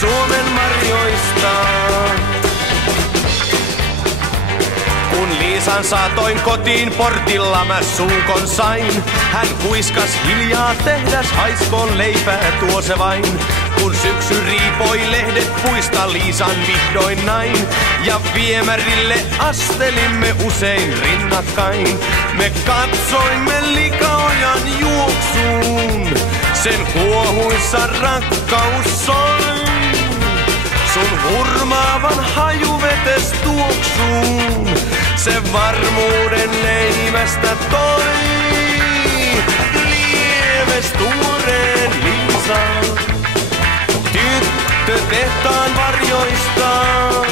Suomen marjoista. Kun Liisan saatoin kotiin, portilla mä suukon sain. Hän kuiskas hiljaa, tehdas haiskoon leipää tuo se vain. Kun syksy riipoi lehdet puista, Liisan vihdoin näin. Ja viemärille astelimme usein rinnakkain. Me katsoimme likaojan juoksuun, sen kuohuissa rakkaus soi. Sun hurmaavan hajuvetes tuoksuun, se varmuuden leivästä toi. Lieves tuoreen Liisa, tyttö tehtaan varjoista.